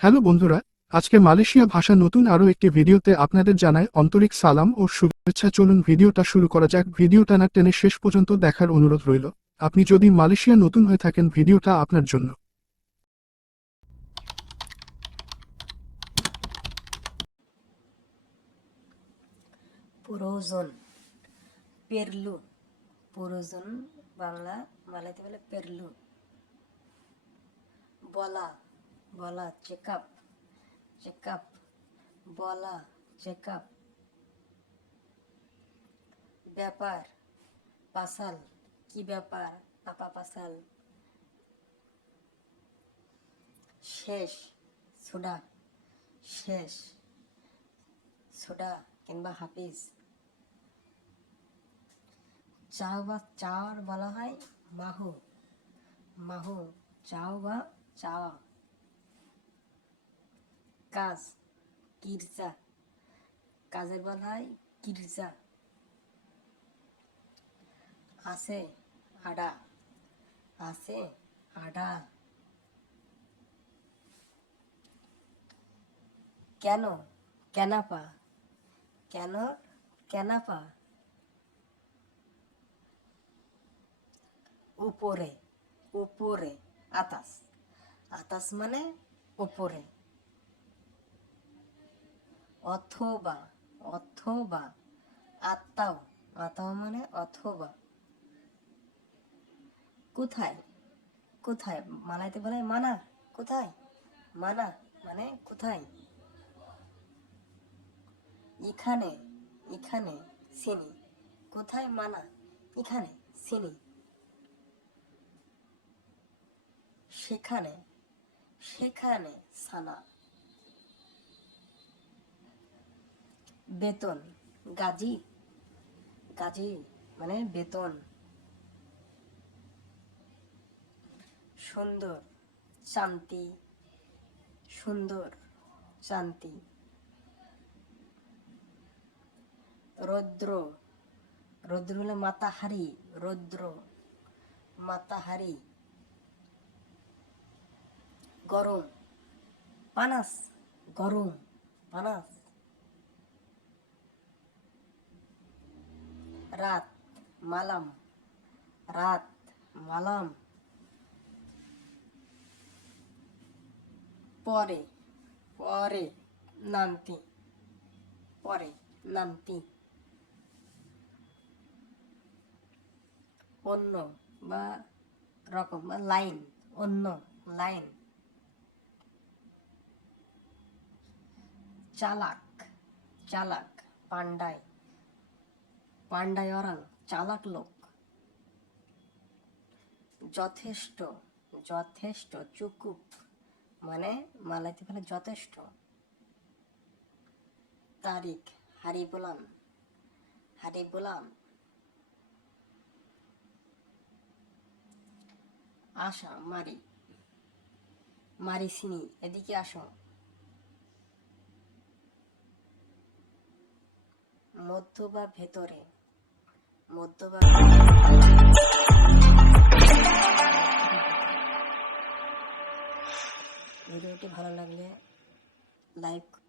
Hello বন্ধুরা, আজকে Malaysia ভাষা নতুন আরও একটি ভিডিওতে আপনাদের জানাই আন্তরিক সালাম ও শুভেচ্ছা। চলুন ভিডিওটা শুরু করা যাক। ভিডিওটা না টেনে শেষ পর্যন্ত দেখার অনুরোধ রইল। আপনি যদি মালয়েশিয়া নতুন হয়ে থাকেন, ভিডিওটা আপনার জন্য। প্রয়োজন, পেরলু। প্রয়োজন বাংলা, মালাইতে বলে পেরলু। বলা, বলা, চেকআপ, চেকআপ, বলা, চেকআপ। ব্যাপার, পাসাল, কি ব্যাপার, পাপা পাসাল। শেষ, সোডা, শেষ, সোডা কিংবা হাফিজ। চাও বা চাওয়ার বলা হয় মাহু, মাহু, চাও বা চাওয়া। কাজ, কিরজা, কাজের বলা হয় কিরজা। আছে, আডা, আছে, আডা। কেন, কেনাপা, কেন, কেনাপা। উপরে, উপরে, আতাস, আতাস মানে উপরে। অথবা, অথবা, আত্মাও, আত্মাও মানে অথবা। কোথায়, কোথায়, মালাইতে বলে মানা, কোথায়, মানা মানে কোথায়। এখানে, এখানে, সিনি, কোথায় মানা, এখানে সিনি। সেখানে, সেখানে সানা। বেতন, গাজি, গাজি মানে বেতন। সুন্দর, শান্তি, সুন্দর, শান্তি। রৌদ্র, রৌদ্র হলে মাতাহারি, রৌদ্র, মাতাহারি। গরম, পানাস, গরম, পানাস। রাত, মালাম, রাত, মালাম। পরে, পরে, নান্তি, পরে, নান্তি। অন্য বা রকম বা লাইন, অন্য, লাইন। চালাক, চালাক, পান্ডাই, পান্ডাই অরাং, চালাক লোক। যথেষ্ট, যথেষ্ট, চুকুপ মানে মালাইতে বলে যথেষ্ট। তারিখ, হারি বলাম, হারি বলাম। আশা, মারি, মারি সিনি, এদিকে আসো। মধ্য বা ভেতরে, মধ্য বা ভিডিওটি ভালো লাগলে লাইক